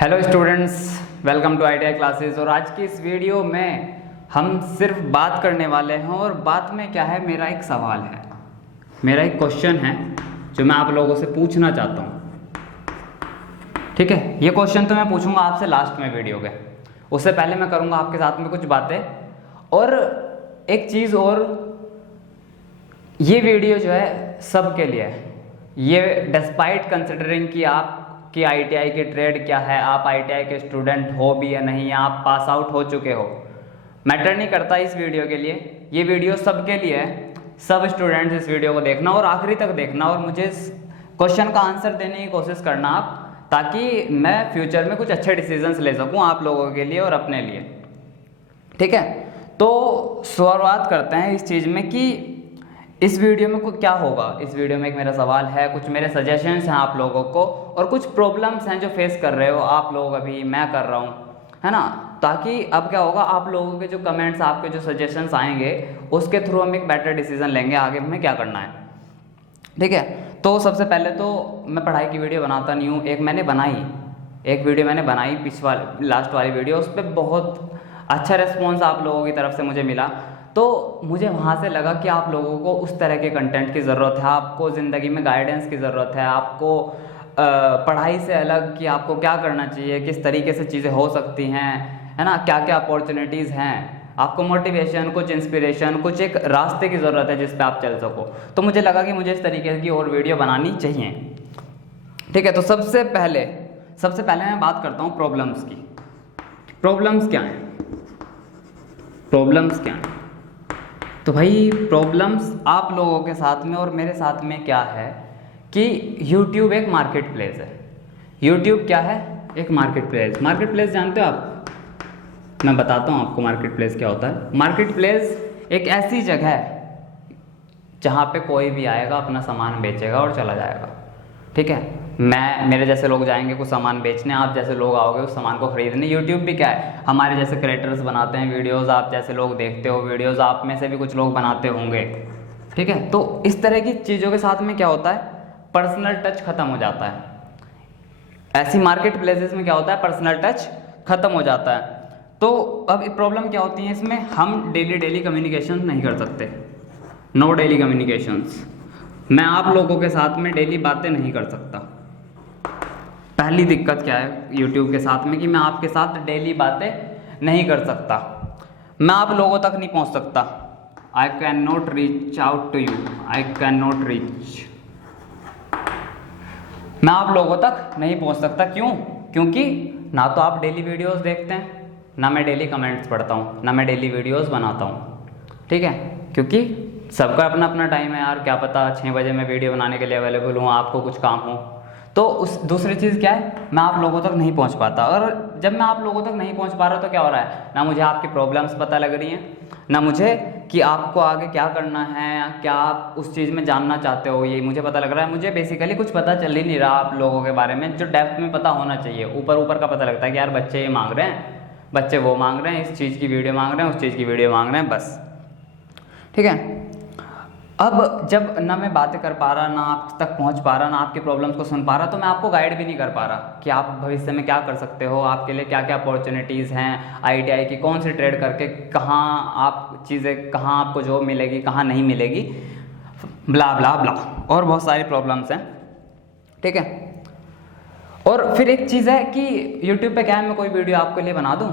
Hello students, welcome to ITI classes. और आज की इस वीडियो में हम सिर्फ बात करने वाले हैं। और बात में क्या है, मेरा एक सवाल है, मेरा एक क्वेश्चन है जो मैं आप लोगों से पूछना चाहता हूँ। ठीक है, ये क्वेश्चन तो मैं पूछूंगा आपसे लास्ट में वीडियो के, उससे पहले मैं करूँगा आपके साथ में कुछ बातें। और एक चीज़ और, ये वीडियो जो है सबके लिए है। ये डिस्पाइट कंसिडरिंग कि आप कि ITI की ट्रेड क्या है, आप ITI के स्टूडेंट हो भी या नहीं, या आप पास आउट हो चुके हो, मैटर नहीं करता इस वीडियो के लिए। ये वीडियो सबके लिए है। सब स्टूडेंट्स इस वीडियो को देखना और आखिरी तक देखना, और मुझे इस क्वेश्चन का आंसर देने की कोशिश करना आप, ताकि मैं फ्यूचर में कुछ अच्छे डिसीजंस ले सकूं आप लोगों के लिए और अपने लिए। ठीक है, तो शुरुआत करते हैं इस चीज़ में कि इस वीडियो में कुछ क्या होगा। इस वीडियो में एक मेरा सवाल है, कुछ मेरे सजेशंस हैं आप लोगों को, और कुछ प्रॉब्लम्स हैं जो फेस कर रहे हो आप लोग, अभी मैं कर रहा हूँ, है ना। ताकि अब क्या होगा, आप लोगों के जो कमेंट्स, आपके जो सजेशंस आएंगे, उसके थ्रू हम एक बेटर डिसीजन लेंगे आगे हमें क्या करना है। ठीक है, तो सबसे पहले तो मैं पढ़ाई की वीडियो बनाता नहीं हूँ। एक वीडियो मैंने बनाई लास्ट वाली वीडियो, उस पर बहुत अच्छा रिस्पॉन्स आप लोगों की तरफ से मुझे मिला। तो मुझे वहाँ से लगा कि आप लोगों को उस तरह के कंटेंट की ज़रूरत है, आपको ज़िंदगी में गाइडेंस की ज़रूरत है, आपको पढ़ाई से अलग कि आपको क्या करना चाहिए, किस तरीके से चीज़ें हो सकती हैं, है ना, क्या क्या अपॉर्चुनिटीज़ हैं, आपको मोटिवेशन, कुछ इंस्पिरेशन, कुछ एक रास्ते की ज़रूरत है जिस पे आप चल सको। तो मुझे लगा कि मुझे इस तरीके की और वीडियो बनानी चाहिए। ठीक है, तो सबसे पहले मैं बात करता हूँ प्रॉब्लम्स की। प्रॉब्लम्स क्या हैं? तो भाई प्रोब्लम्स आप लोगों के साथ में और मेरे साथ में क्या है कि YouTube एक मार्केट प्लेस है। YouTube क्या है? एक मार्केट प्लेस जानते हो आप? मैं बताता हूँ आपको मार्केट प्लेस क्या होता है। मार्केट प्लेस एक ऐसी जगह है जहाँ पे कोई भी आएगा, अपना सामान बेचेगा और चला जाएगा। ठीक है, मेरे जैसे लोग जाएंगे कुछ सामान बेचने, आप जैसे लोग आओगे उस सामान को खरीदने। यूट्यूब भी क्या है, हमारे जैसे क्रिएटर्स बनाते हैं वीडियोस, आप जैसे लोग देखते हो वीडियोस, आप में से भी कुछ लोग बनाते होंगे। ठीक है, तो इस तरह की चीज़ों के साथ में क्या होता है, पर्सनल टच खत्म हो जाता है। ऐसी मार्केट प्लेसेस में क्या होता है, पर्सनल टच खत्म हो जाता है। तो अब प्रॉब्लम क्या होती है इसमें, हम डेली कम्युनिकेशन नहीं कर सकते। नो डेली कम्युनिकेशंस, मैं आप लोगों के साथ में डेली बातें नहीं कर सकता। पहली दिक्कत क्या है YouTube के साथ में, कि मैं आपके साथ डेली बातें नहीं कर सकता, मैं आप लोगों तक नहीं पहुंच सकता। I can not reach out to you, मैं आप लोगों तक नहीं पहुंच सकता। क्यों? क्योंकि ना तो आप डेली वीडियोस देखते हैं, ना मैं डेली कमेंट्स पढ़ता हूँ, ना मैं डेली वीडियोस बनाता हूँ। ठीक है, क्योंकि सबका अपना अपना टाइम है यार। क्या पता 6 बजे मैं वीडियो बनाने के लिए अवेलेबल हूँ, आपको कुछ काम हो। तो उस दूसरी चीज़ क्या है, मैं आप लोगों तक नहीं पहुंच पाता। और जब मैं आप लोगों तक नहीं पहुंच पा रहा तो क्या हो रहा है, ना मुझे आपकी प्रॉब्लम्स पता लग रही हैं, ना मुझे कि आपको आगे क्या करना है, क्या आप उस चीज़ में जानना चाहते हो, ये मुझे पता लग रहा है। मुझे बेसिकली कुछ पता चल ही नहीं रहा आप लोगों के बारे में, जो डेप्थ में पता होना चाहिए। ऊपर का पता लगता है कि यार बच्चे ये मांग रहे हैं, बच्चे वो मांग रहे हैं, इस चीज़ की वीडियो मांग रहे हैं, उस चीज़ की वीडियो मांग रहे हैं, बस। ठीक है, अब जब ना मैं बातें कर पा रहा, ना आप तक पहुंच पा रहा, ना आपकी प्रॉब्लम्स को सुन पा रहा, तो मैं आपको गाइड भी नहीं कर पा रहा कि आप भविष्य में क्या कर सकते हो, आपके लिए क्या क्या अपॉर्चुनिटीज़ हैं, ITI की कौन सी ट्रेड करके कहाँ आपको जॉब मिलेगी, कहाँ नहीं मिलेगी, ब्ला ब्ला ब्ला, और बहुत सारी प्रॉब्लम्स हैं। ठीक है, और फिर एक चीज़ है कि YouTube पे क्या है, मैं कोई वीडियो आपके लिए बना दूँ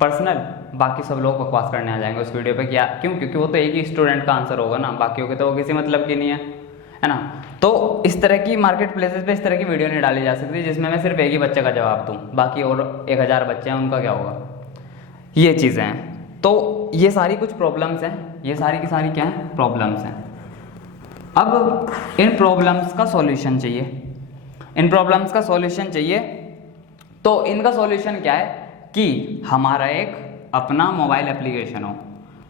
पर्सनल, बाकी सब लोग बकवास करने आ जाएंगे उस वीडियो पे। क्या? क्यों? क्योंकि वो तो एक ही स्टूडेंट का आंसर होगा ना, बाकियों के तो वो किसी मतलब की नहीं है ना। तो इस तरह की मार्केट प्लेसेस पे इस तरह की वीडियो नहीं डाली जा सकती जिसमें मैं सिर्फ एक ही बच्चे का जवाब दूँ, बाकी और 1000 बच्चे हैं उनका क्या होगा। ये चीज़ें हैं। तो ये सारी कुछ प्रॉब्लम्स हैं, ये सारी की सारी क्या हैं, प्रॉब्लम्स हैं। अब इन प्रॉब्लम्स का सॉल्यूशन चाहिए, तो इनका सॉल्यूशन क्या है कि हमारा एक अपना मोबाइल एप्लीकेशन हो,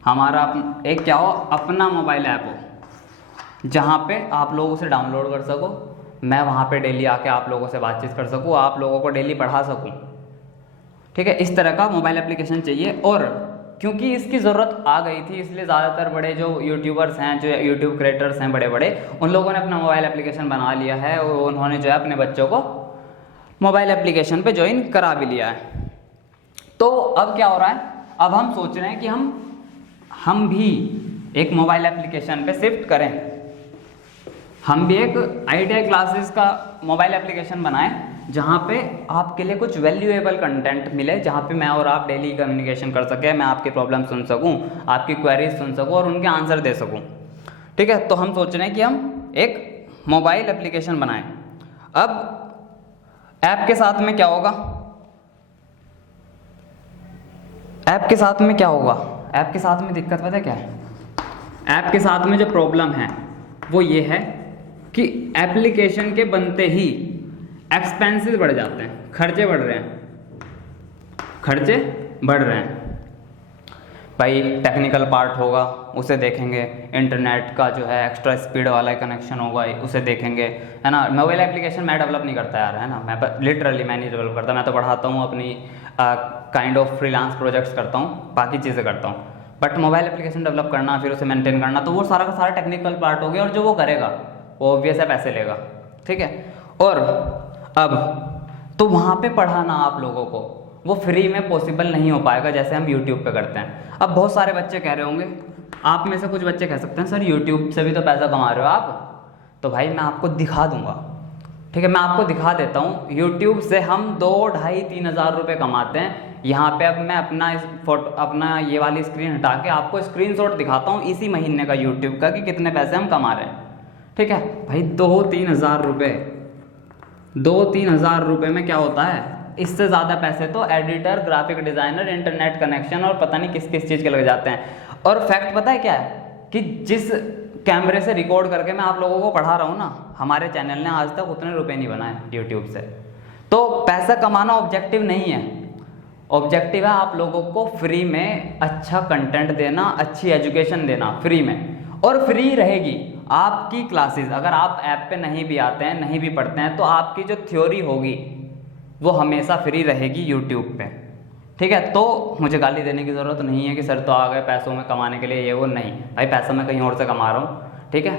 हमारा एक क्या हो, अपना मोबाइल ऐप हो, जहाँ पे आप लोग उसे डाउनलोड कर सको, मैं वहाँ पे डेली आके आप लोगों से बातचीत कर सकूँ, आप लोगों को डेली पढ़ा सकूँ। ठीक है, इस तरह का मोबाइल एप्लीकेशन चाहिए। और क्योंकि इसकी ज़रूरत आ गई थी, इसलिए ज़्यादातर बड़े जो यूट्यूबर्स हैं, जो यूट्यूब क्रिएटर्स हैं बड़े बड़े, उन लोगों ने अपना मोबाइल एप्लीकेशन बना लिया है, और उन्होंने जो है अपने बच्चों को मोबाइल एप्लीकेशन पे ज्वाइन करा भी लिया है। तो अब क्या हो रहा है, अब हम सोच रहे हैं कि हम भी एक मोबाइल एप्लीकेशन पे शिफ्ट करें, हम भी एक ITI क्लासेस का मोबाइल एप्लीकेशन बनाएं जहाँ पे आपके लिए कुछ वैल्यूएबल कंटेंट मिले, जहाँ पे मैं और आप डेली कम्युनिकेशन कर सकें, मैं आपकी प्रॉब्लम सुन सकूँ, आपकी क्वेरीज सुन सकूँ और उनके आंसर दे सकूँ। ठीक है, तो हम सोच रहे हैं कि हम एक मोबाइल एप्लीकेशन बनाएं। अब ऐप के साथ में क्या होगा, ऐप के साथ में क्या होगा, ऐप के साथ में दिक्कत पता है क्या है, ऐप के साथ में जो प्रॉब्लम है वो ये है कि एप्लीकेशन के बनते ही एक्सपेंसेस बढ़ जाते हैं, खर्चे बढ़ रहे हैं, खर्चे बढ़ रहे हैं। भाई टेक्निकल पार्ट होगा उसे देखेंगे, इंटरनेट का जो है एक्स्ट्रा स्पीड वाला कनेक्शन होगा उसे देखेंगे, है ना। मोबाइल एप्लीकेशन मैं डेवलप नहीं करता यार, है ना, मैं लिटरली मैं नहीं डेवलप करता, मैं तो पढ़ाता हूँ, अपनी काइंड ऑफ फ्रीलांस प्रोजेक्ट्स करता हूँ, बाकी चीज़ें करता हूँ। बट मोबाइल एप्लीकेशन डेवलप करना, फिर उसे मेंटेन करना, तो वो सारा का सारा टेक्निकल पार्ट हो गया, और जो वो करेगा वो ऑब्वियस है पैसे लेगा। ठीक है, और अब तो वहाँ पे पढ़ाना आप लोगों को वो फ्री में पॉसिबल नहीं हो पाएगा जैसे हम यूट्यूब पे करते हैं। अब बहुत सारे बच्चे कह रहे होंगे, आप में से कुछ बच्चे कह सकते हैं सर यूट्यूब से भी तो पैसा कमा रहे हो आप, तो भाई मैं आपको दिखा दूंगा। ठीक है, मैं आपको दिखा देता हूँ, यूट्यूब से हम 2, 2.5, 3 हज़ार रुपये कमाते हैं। यहाँ पे अब मैं अपना ये वाली स्क्रीन हटा के आपको स्क्रीनशॉट दिखाता हूँ इसी महीने का यूट्यूब का कि कितने पैसे हम कमा रहे हैं। ठीक है भाई, 2-3 हज़ार रुपये, 2-3 हज़ार रुपये में क्या होता है, इससे ज़्यादा पैसे तो editor, graphic designer, internet connection और पता नहीं किस किस चीज़ के लग जाते हैं। और फैक्ट पता है क्या है कि जिस कैमरे से रिकॉर्ड करके मैं आप लोगों को पढ़ा रहा हूँ ना, हमारे चैनल ने आज तक उतने रुपए नहीं बनाए यूट्यूब से। तो पैसा कमाना ऑब्जेक्टिव नहीं है, ऑब्जेक्टिव है आप लोगों को फ्री में अच्छा कंटेंट देना, अच्छी एजुकेशन देना फ्री में, और फ्री रहेगी आपकी क्लासेस। अगर आप ऐप पे नहीं भी आते हैं, नहीं भी पढ़ते हैं, तो आपकी जो थ्योरी होगी वो हमेशा फ्री रहेगी यूट्यूब पे। ठीक है, तो मुझे गाली देने की ज़रूरत नहीं है कि सर तो आ गए पैसों में कमाने के लिए, ये वो नहीं भाई, पैसा मैं कहीं और से कमा रहा हूँ। ठीक है,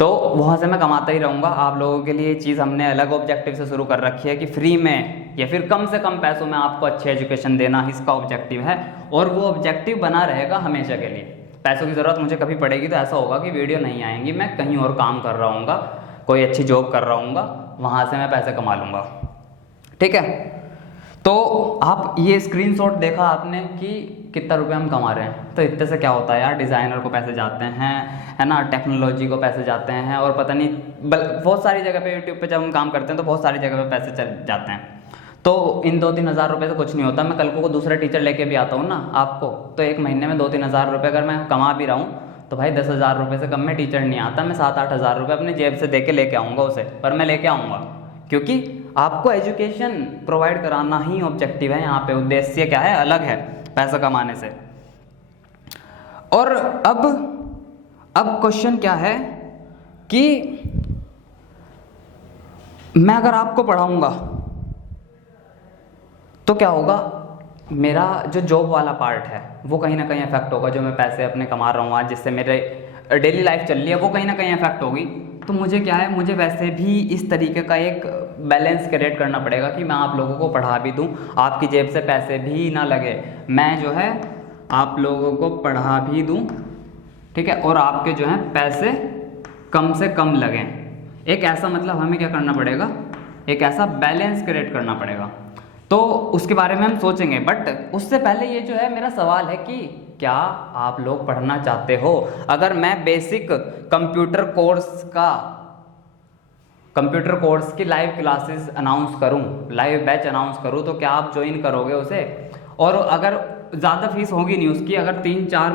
तो वहाँ से मैं कमाता ही रहूँगा। आप लोगों के लिए ये चीज़ हमने अलग ऑब्जेक्टिव से शुरू कर रखी है कि फ्री में या फिर कम से कम पैसों में आपको अच्छी एजुकेशन देना, इसका ऑब्जेक्टिव है, और वो ऑब्जेक्टिव बना रहेगा हमेशा के लिए। पैसों की ज़रूरत मुझे कभी पड़ेगी तो ऐसा होगा कि वीडियो नहीं आएंगी, मैं कहीं और काम कर रहा हूँगा, कोई अच्छी जॉब कर रहा हूँगा, वहाँ से मैं पैसे कमा लूँगा। ठीक है, तो आप ये स्क्रीनशॉट देखा आपने कि कितना रुपए हम कमा रहे हैं, तो इतने से क्या होता है यार, डिज़ाइनर को पैसे जाते हैं, है ना, टेक्नोलॉजी को पैसे जाते हैं, और पता नहीं बहुत सारी जगह पे यूट्यूब पे जब हम काम करते हैं तो बहुत सारी जगह पे पैसे चल जाते हैं। तो इन 2-3 हज़ार रुपये से कुछ नहीं होता। मैं कल को दूसरा टीचर लेके भी आता हूँ ना आपको, तो एक महीने में 2-3 हज़ार रुपये अगर मैं कमा भी रहा हूँ तो भाई 10 हज़ार रुपये से कम में टीचर नहीं आता। मैं 7-8 हज़ार रुपये अपने जेब से दे के लेके आऊँगा उसे, पर मैं लेके आऊँगा क्योंकि आपको एजुकेशन प्रोवाइड कराना ही ऑब्जेक्टिव है। यहाँ पे उद्देश्य क्या है, अलग है पैसा कमाने से। और अब क्वेश्चन क्या है कि मैं अगर आपको पढ़ाऊंगा तो क्या होगा, मेरा जो जॉब वाला पार्ट है वो कहीं ना कहीं अफेक्ट होगा। जो मैं पैसे अपने कमा रहा हूँ आज, जिससे मेरे डेली लाइफ चल रही है, वो कहीं ना कहीं अफेक्ट होगी। तो मुझे क्या है, मुझे वैसे भी इस तरीके का एक बैलेंस क्रिएट करना पड़ेगा कि मैं आप लोगों को पढ़ा भी दूं, आपकी जेब से पैसे भी ना लगे, मैं जो है आप लोगों को पढ़ा भी दूं, ठीक है, और आपके जो है पैसे कम से कम लगें। एक ऐसा मतलब हमें क्या करना पड़ेगा, एक ऐसा बैलेंस क्रिएट करना पड़ेगा। तो उसके बारे में हम सोचेंगे, बट उससे पहले ये जो है मेरा सवाल है कि क्या आप लोग पढ़ना चाहते हो? अगर मैं बेसिक कंप्यूटर कोर्स की लाइव क्लासेस अनाउंस करूं, लाइव बैच अनाउंस करूं, तो क्या आप ज्वाइन करोगे उसे? और अगर ज़्यादा फीस होगी नहीं उसकी, अगर 3-4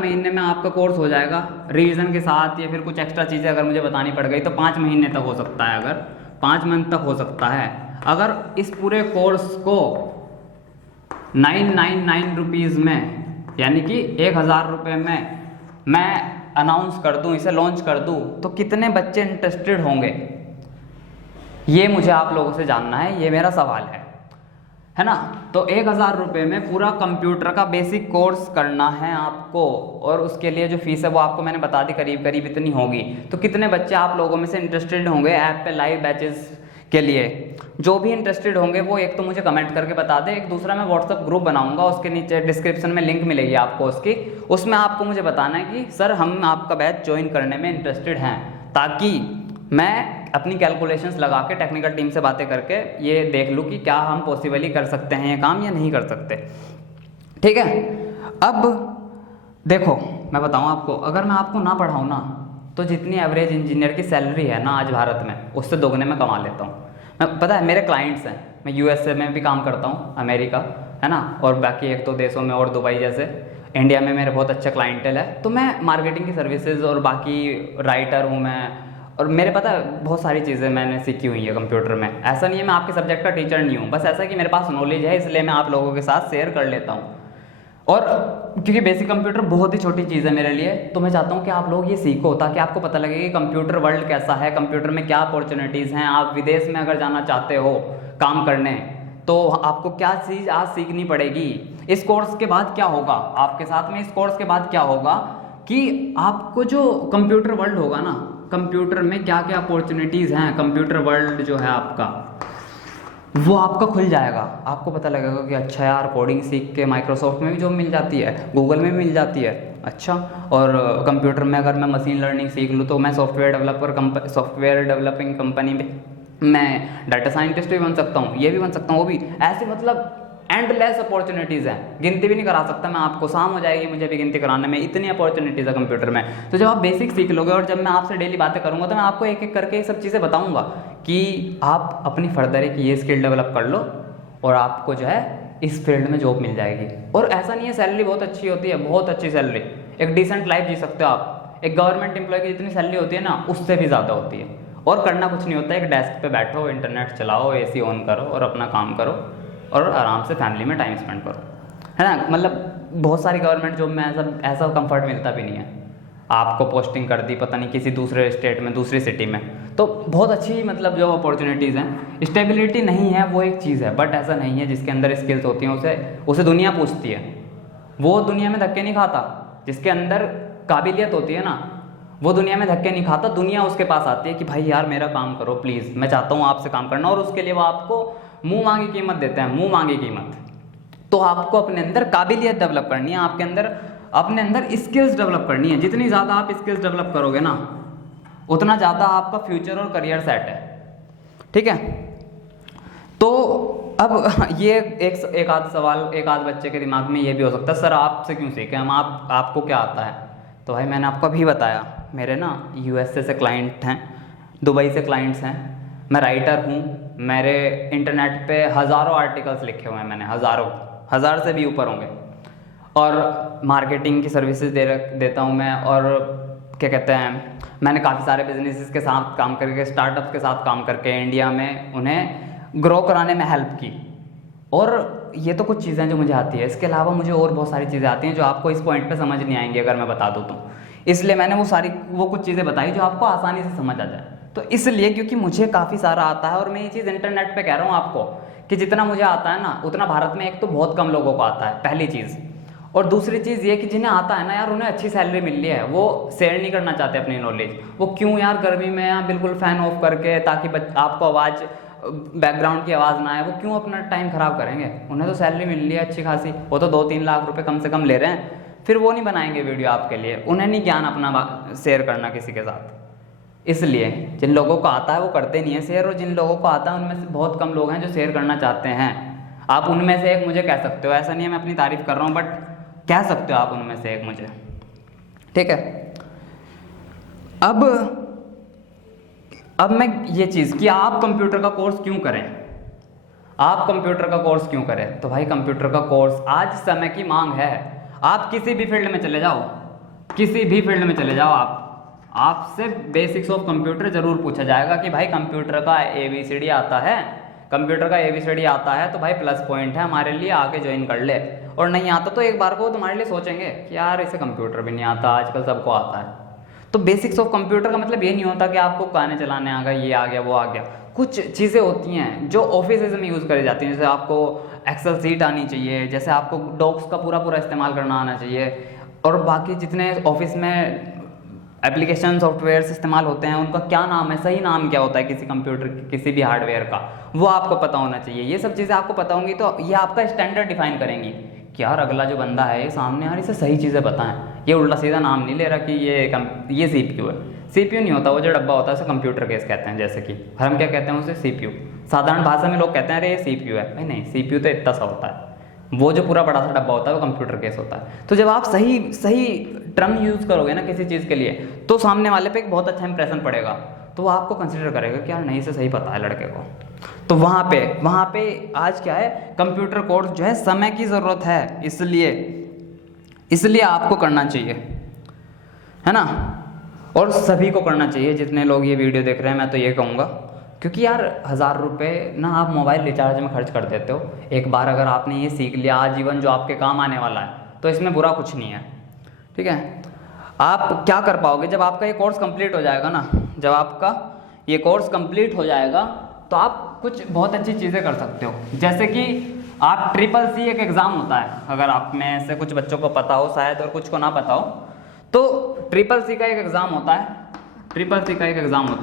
महीने में आपका कोर्स हो जाएगा रिवीजन के साथ, या फिर कुछ एक्स्ट्रा चीज़ें अगर मुझे बतानी पड़ गई तो 5 महीने तक हो सकता है, अगर 5 मंथ तक हो सकता है। अगर इस पूरे कोर्स को 999 रुपीज़ में, यानी कि 1000 रुपये में मैं अनाउंस कर दूं, इसे लॉन्च कर दूं, तो कितने बच्चे इंटरेस्टेड होंगे, ये मुझे आप लोगों से जानना है, ये मेरा सवाल है ना। तो 1000 रुपये में पूरा कंप्यूटर का बेसिक कोर्स करना है आपको, और उसके लिए जो फीस है वो आपको मैंने बता दी, करीब करीब इतनी होगी। तो कितने बच्चे आप लोगों में से इंटरेस्टेड होंगे ऐप पे लाइव बैचेस के लिए जो भी इंटरेस्टेड होंगे वो एक तो मुझे कमेंट करके बता दें, एक दूसरा मैं व्हाट्सअप ग्रुप बनाऊंगा, उसके नीचे डिस्क्रिप्शन में लिंक मिलेगी आपको उसकी, उसमें आपको मुझे बताना है कि सर हम आपका बैच ज्वाइन करने में इंटरेस्टेड हैं, ताकि मैं अपनी कैलकुलेशंस लगा के टेक्निकल टीम से बातें करके ये देख लूँ कि क्या हम पॉसिबली कर सकते हैं ये काम या नहीं कर सकते। ठीक है, अब देखो मैं बताऊँ आपको, अगर मैं आपको ना पढ़ाऊँ ना तो जितनी एवरेज इंजीनियर की सैलरी है ना आज भारत में, उससे दोगुने में कमा लेता हूँ मैं। पता है मेरे क्लाइंट्स हैं, मैं यूएसए में भी काम करता हूँ, अमेरिका है ना, और बाकी एक दो देशों में और दुबई जैसे, इंडिया में मेरे बहुत अच्छा क्लाइंटेल है। तो मैं मार्केटिंग की सर्विसेज और बाकी राइटर हूँ मैं, और मेरे पता है बहुत सारी चीज़ें मैंने सीखी हुई है कंप्यूटर में। ऐसा नहीं है मैं आपके सब्जेक्ट का टीचर नहीं हूँ, बस ऐसा कि मेरे पास नॉलेज है इसलिए मैं आप लोगों के साथ शेयर कर लेता हूँ। और क्योंकि बेसिक कंप्यूटर बहुत ही छोटी चीज़ है मेरे लिए, तो मैं चाहता हूँ कि आप लोग ये सीखो ताकि आपको पता लगे कि कंप्यूटर वर्ल्ड कैसा है, कंप्यूटर में क्या अपॉर्चुनिटीज़ हैं। आप विदेश में अगर जाना चाहते हो काम करने तो आपको क्या चीज़ आज सीखनी पड़ेगी, इस कोर्स के बाद क्या होगा आपके साथ में, इस कोर्स के बाद क्या होगा कि आपको जो कंप्यूटर वर्ल्ड होगा ना, कंप्यूटर में क्या क्या अपॉर्चुनिटीज़ हैं, कंप्यूटर वर्ल्ड जो है आपका वो आपका खुल जाएगा। आपको पता लगेगा कि अच्छा यार कोडिंग सीख के माइक्रोसॉफ्ट में भी जॉब मिल जाती है, गूगल में भी मिल जाती है। अच्छा, और कंप्यूटर में अगर मैं मशीन लर्निंग सीख लूँ तो मैं सॉफ्टवेयर डेवलपिंग कंपनी में मैं डाटा साइंटिस्ट भी बन सकता हूँ, ये भी बन सकता हूँ, वो भी ऐसे, मतलब एंडलेस अपॉर्चुनिटीज़ हैं, गिनती भी नहीं करा सकता मैं आपको, शाम हो जाएगी मुझे भी गिनती कराने में, इतनी अपॉर्चुनिटीज़ है कंप्यूटर में। तो जब आप बेसिक सीख लोगे और जब मैं आपसे डेली बातें करूँगा तो मैं आपको एक एक करके ये सब चीज़ें बताऊँगा कि आप अपनी फर्दर एक ये स्किल डेवलप कर लो और आपको जो है इस फील्ड में जॉब मिल जाएगी। और ऐसा नहीं है, सैलरी बहुत अच्छी होती है, बहुत अच्छी सैलरी, एक डिसेंट लाइफ जी सकते हो आप। एक गवर्नमेंट एम्प्लॉय की जितनी सैलरी होती है ना उससे भी ज़्यादा होती है, और करना कुछ नहीं होता है, एक डेस्क पे बैठो, इंटरनेट चलाओ, एसी ऑन करो और अपना काम करो और आराम से फैमिली में टाइम स्पेंड करो, है ना। मतलब बहुत सारी गवर्नमेंट जॉब में ऐसा कंफर्ट मिलता भी नहीं है। आपको पोस्टिंग कर दी पता नहीं किसी दूसरे स्टेट में, दूसरी सिटी में, तो बहुत अच्छी मतलब जो अपॉर्चुनिटीज़ हैं। स्टेबिलिटी नहीं है वो एक चीज़ है, बट ऐसा नहीं है, जिसके अंदर स्किल्स होती हैं उसे दुनिया पूछती है। वो दुनिया में धक्के नहीं खाता, जिसके अंदर काबिलियत होती है ना वो दुनिया में धक्के नहीं खाता, दुनिया उसके पास आती है कि भाई यार मेरा काम करो प्लीज़, मैं चाहता हूँ आपसे काम करना, और उसके लिए वो आपको मुंह मांगी कीमत देते हैं, मुंह मांगी कीमत। तो आपको अपने अंदर काबिलियत डेवलप करनी है, आपके अंदर अपने अंदर स्किल्स डेवलप करनी है। जितनी ज़्यादा आप स्किल्स डेवलप करोगे ना उतना ज़्यादा आपका फ्यूचर और करियर सेट है। ठीक है, तो अब ये एक आध सवाल एक आध बच्चे के दिमाग में ये भी हो सकता है, सर आपसे क्यों सीखें हम, आपको क्या आता है। तो भाई मैंने आपको अभी बताया, मेरे ना यूएसए से क्लाइंट हैं, दुबई से क्लाइंट्स हैं, मैं राइटर हूँ, मेरे इंटरनेट पे हज़ारों आर्टिकल्स लिखे हुए हैं मैंने, हज़ार से भी ऊपर होंगे, और मार्केटिंग की सर्विसेज देता हूँ मैं, और क्या कहते हैं, मैंने काफ़ी सारे बिजनेसेस के साथ काम करके, स्टार्टअप्स के साथ काम करके इंडिया में उन्हें ग्रो कराने में हेल्प की। और ये तो कुछ चीज़ें जो मुझे आती है, इसके अलावा मुझे और बहुत सारी चीज़ें आती हैं जो आपको इस पॉइंट पे समझ नहीं आएंगी अगर मैं बता दूँ तो, इसलिए मैंने वो कुछ चीज़ें बताई जो आपको आसानी से समझ आ जाए। तो इसलिए क्योंकि मुझे काफ़ी सारा आता है, और मैं ये चीज़ इंटरनेट पे कह रहा हूँ आपको कि जितना मुझे आता है ना उतना भारत में एक तो बहुत कम लोगों को आता है, पहली चीज़। और दूसरी चीज़ ये कि जिन्हें आता है ना यार, उन्हें अच्छी सैलरी मिल रही है, वो शेयर नहीं करना चाहते अपनी नॉलेज। वो क्यों यार गर्मी में यार बिल्कुल फ़ैन ऑफ करके, ताकि आपको आवाज़, बैकग्राउंड की आवाज़ ना आए, वो क्यों अपना टाइम ख़राब करेंगे। उन्हें तो सैलरी मिल रही है अच्छी खासी, वो तो 2-3 लाख रुपए कम से कम ले रहे हैं, फिर वो नहीं बनाएंगे वीडियो आपके लिए, उन्हें नहीं ज्ञान अपना शेयर करना किसी के साथ। इसलिए जिन लोगों को आता है वो करते नहीं है शेयर, और जिन लोगों को आता है उनमें से बहुत कम लोग हैं जो शेयर करना चाहते हैं। आप उनमें से एक मुझे कह सकते हो, ऐसा नहीं है मैं अपनी तारीफ कर रहा हूँ, बट कह सकते हो आप उनमें से एक मुझे। ठीक है, अब मैं ये चीज़ कि आप कंप्यूटर का कोर्स क्यों करें, आप कंप्यूटर का कोर्स क्यों करें। तो भाई कंप्यूटर का कोर्स आज समय की मांग है। आप किसी भी फील्ड में चले जाओ, किसी भी फील्ड में चले जाओ, आपसे बेसिक्स ऑफ कंप्यूटर जरूर पूछा जाएगा कि भाई कंप्यूटर का ABCD आता है, कंप्यूटर का ABCD आता है तो भाई प्लस पॉइंट है हमारे लिए, आके ज्वाइन कर ले। और नहीं आता तो एक बार को तुम्हारे लिए सोचेंगे कि यार इसे कंप्यूटर भी नहीं आता, आजकल सबको आता है। तो बेसिक्स ऑफ कंप्यूटर का मतलब ये नहीं होता कि आपको गाने चलाने आ गया, ये आ गया, वो आ गया। कुछ चीज़ें होती हैं जो ऑफिस में यूज़ करी जाती हैं, जैसे आपको एक्सेल सीट आनी चाहिए, जैसे आपको डॉक्स का पूरा इस्तेमाल करना आना चाहिए, और बाकी जितने ऑफिस में एप्लीकेशन सॉफ्टवेयर इस्तेमाल होते हैं, उनका क्या नाम है, सही नाम क्या होता है किसी कंप्यूटर किसी भी हार्डवेयर का, वो आपको पता होना चाहिए। ये सब चीज़ें आपको पता होंगी तो ये आपका स्टैंडर्ड डिफाइन करेंगी कि यार अगला जो बंदा है ये सामने यार इसे सही चीज़ें पता है, ये उल्टा सीधा नाम नहीं ले रहा कि ये CPU है। CPU नहीं होता, वो जो डब्बा होता है उसे कंप्यूटर केस कहते हैं, जैसे कि हम क्या कहते हैं उसे CPU। साधारण भाषा में लोग कहते हैं अरे ये CPU है, भाई नहीं, CPU तो इतना सा होता है, वो जो पूरा बड़ा सा डब्बा होता है वो कंप्यूटर केस होता है। तो जब आप सही टर्म यूज़ करोगे ना किसी चीज़ के लिए तो सामने वाले पे एक बहुत अच्छा इंप्रेशन पड़ेगा, तो वो आपको कंसिडर करेगा कि यार नहीं से सही पता है लड़के को। तो वहाँ पे आज क्या है, कंप्यूटर कोर्स जो है समय की ज़रूरत है, इसलिए आपको करना चाहिए, है ना। और सभी को करना चाहिए जितने लोग ये वीडियो देख रहे हैं, मैं तो ये कहूँगा, क्योंकि यार 1000 रुपये ना आप मोबाइल रिचार्ज में खर्च कर देते हो। एक बार अगर आपने ये सीख लिया आजीवन जो आपके काम आने वाला है, तो इसमें बुरा कुछ नहीं है, ठीक है। आप क्या कर पाओगे जब आपका ये कोर्स कंप्लीट हो जाएगा ना, जब आपका ये कोर्स कंप्लीट हो जाएगा तो आप कुछ बहुत अच्छी चीज़ें कर सकते हो। जैसे कि आप CCC एक एग्ज़ाम होता है, अगर आप में से कुछ बच्चों को पता हो शायद और कुछ को ना पता हो, तो CCC का एक एग्ज़ाम होता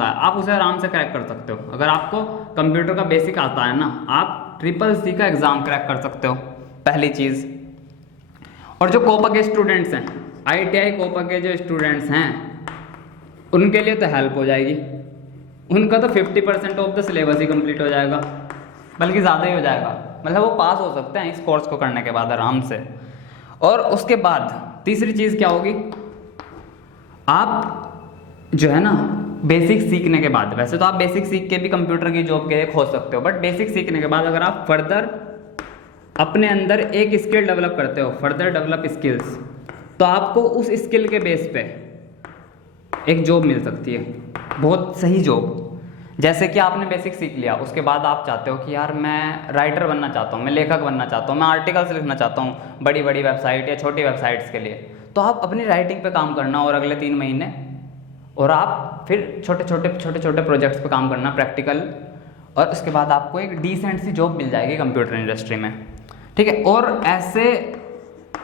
है, आप उसे आराम से क्रैक कर सकते हो। अगर आपको कंप्यूटर का बेसिक आता है ना, आप CCC का एग्ज़ाम क्रैक कर सकते हो, पहली चीज़। और जो कोपा के स्टूडेंट्स हैं, ITI कोपा के जो स्टूडेंट्स हैं, उनके लिए तो हेल्प हो जाएगी, उनका तो 50% of the syllabus he complete हो जाएगा, बल्कि ज़्यादा ही हो जाएगा, मतलब वो पास हो सकते हैं इस कोर्स को करने के बाद आराम से। और उसके बाद तीसरी चीज़ क्या होगी, आप जो है ना बेसिक सीखने के बाद, वैसे तो आप बेसिक सीख के भी कंप्यूटर की जॉब के लिए खोज सकते हो, बट बेसिक सीखने के बाद अगर आप फर्दर अपने अंदर एक स्किल डेवलप करते हो, फर्दर डेवलप स्किल्स, तो आपको उस स्किल के बेस पे एक जॉब मिल सकती है, बहुत सही जॉब। जैसे कि आपने बेसिक सीख लिया, उसके बाद आप चाहते हो कि यार मैं राइटर बनना चाहता हूँ, मैं लेखक बनना चाहता हूँ, मैं आर्टिकल्स लिखना चाहता हूँ बड़ी बड़ी वेबसाइट या छोटी वेबसाइट्स के लिए, तो आप अपनी राइटिंग पे काम करना और अगले 3 महीने, और आप फिर छोटे छोटे प्रोजेक्ट्स पे काम करना प्रैक्टिकल, और उसके बाद आपको एक डिसेंट सी जॉब मिल जाएगी कंप्यूटर इंडस्ट्री में, ठीक है। और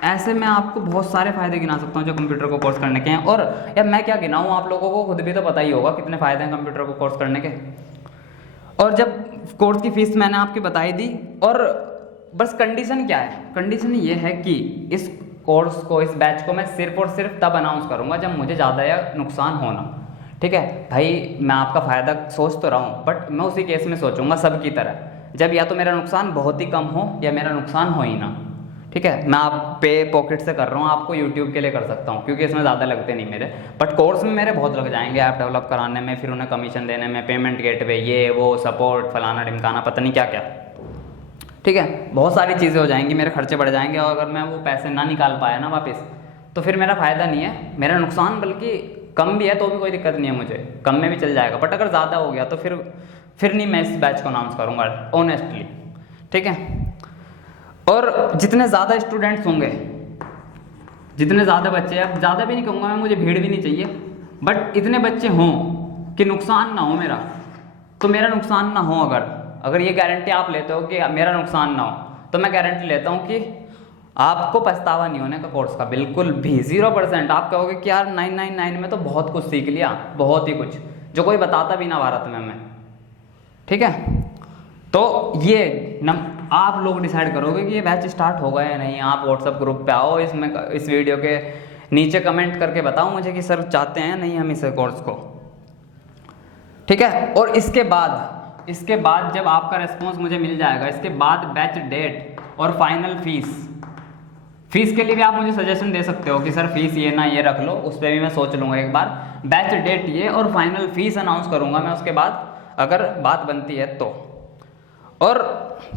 ऐसे मैं आपको बहुत सारे फ़ायदे गिना सकता हूँ जो कंप्यूटर को कोर्स करने के हैं। और यार मैं क्या गिनाऊँ, आप लोगों को खुद भी तो पता ही होगा कितने फ़ायदे हैं कंप्यूटर को कोर्स करने के। और जब कोर्स की फ़ीस मैंने आपकी बताई दी, और बस कंडीशन क्या है, कंडीशन ये है कि इस कोर्स को, इस बैच को मैं सिर्फ और सिर्फ तब अनाउंस करूँगा जब मुझे ज़्यादा या नुकसान होना, ठीक है भाई। मैं आपका फ़ायदा सोच तो रहा हूँ, बट मैं उसी केस में सोचूंगा सबकी तरह, जब या तो मेरा नुकसान बहुत ही कम हो या मेरा नुकसान हो ही ना, ठीक है। मैं आप पे पॉकेट से कर रहा हूँ, आपको यूट्यूब के लिए कर सकता हूँ क्योंकि इसमें ज़्यादा लगते नहीं मेरे, बट कोर्स में मेरे बहुत लग जाएंगे, ऐप डेवलप कराने में, फिर उन्हें कमीशन देने में, पेमेंट गेटवे, ये वो सपोर्ट, फलाना ढिमकाना, पता नहीं क्या क्या, ठीक है। बहुत सारी चीज़ें हो जाएंगी, मेरे खर्चे बढ़ जाएंगे, और अगर मैं वो पैसे ना निकाल पाया ना वापस, तो फिर मेरा फ़ायदा नहीं है, मेरा नुकसान बल्कि कम भी है तो भी कोई दिक्कत नहीं है, मुझे कम में भी चल जाएगा, बट अगर ज़्यादा हो गया तो फिर नहीं मैं इस बैच को अनाउंस करूँगा ऑनेस्टली, ठीक है। और जितने ज़्यादा स्टूडेंट्स होंगे, जितने ज़्यादा बच्चे, अब ज़्यादा भी नहीं कहूँगा मैं, मुझे भीड़ भी नहीं चाहिए, बट इतने बच्चे हों कि नुकसान ना हो मेरा, तो मेरा नुकसान ना हो, अगर ये गारंटी आप लेते हो कि मेरा नुकसान ना हो, तो मैं गारंटी लेता हूँ कि आपको पछतावा नहीं होने का कोर्स का, बिल्कुल भी 0%। आप कहोगे कि यार 999 में तो बहुत कुछ सीख लिया, बहुत ही कुछ जो कोई बताता भी ना भारत में मैं, ठीक है। तो ये आप लोग डिसाइड करोगे कि ये बैच स्टार्ट होगा या नहीं। आप व्हाट्सएप ग्रुप पे आओ, इस वीडियो के नीचे कमेंट करके बताओ मुझे कि सर चाहते हैं नहीं हम इस कोर्स को, ठीक है। और इसके बाद जब आपका रिस्पॉन्स मुझे मिल जाएगा, इसके बाद बैच डेट और फाइनल फीस के लिए भी आप मुझे सजेशन दे सकते हो कि सर फीस ये ना ये रख लो, उस पर भी मैं सोच लूँगा एक बार। बैच डेट ये और फाइनल फीस अनाउंस करूँगा मैं उसके बाद, अगर बात बनती है तो। और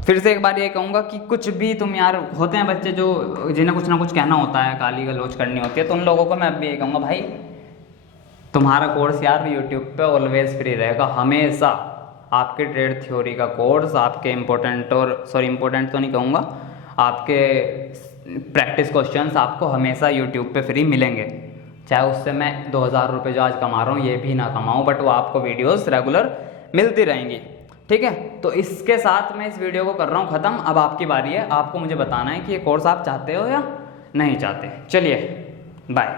फिर से एक बार ये कहूँगा कि कुछ भी तुम यार, होते हैं बच्चे जो जिन्हें कुछ ना कुछ कहना होता है, गाली गलौज करनी होती है, तो उन लोगों को मैं अब भी ये कहूँगा भाई तुम्हारा कोर्स यार यूट्यूब पे ऑलवेज फ्री रहेगा, हमेशा। आपके ट्रेड थ्योरी का कोर्स, आपके इम्पोर्टेंट तो नहीं कहूँगा, आपके प्रैक्टिस क्वेश्चंस आपको हमेशा यूट्यूब पे फ्री मिलेंगे, चाहे उससे मैं 2000 रुपये जो आज कमा रहा हूँ ये भी ना कमाऊँ, बट वो आपको वीडियोस रेगुलर मिलती रहेंगी, ठीक है। तो इसके साथ मैं इस वीडियो को कर रहा हूँ ख़त्म। अब आपकी बारी है, आपको मुझे बताना है कि ये कोर्स आप चाहते हो या नहीं चाहते। चलिए बाय।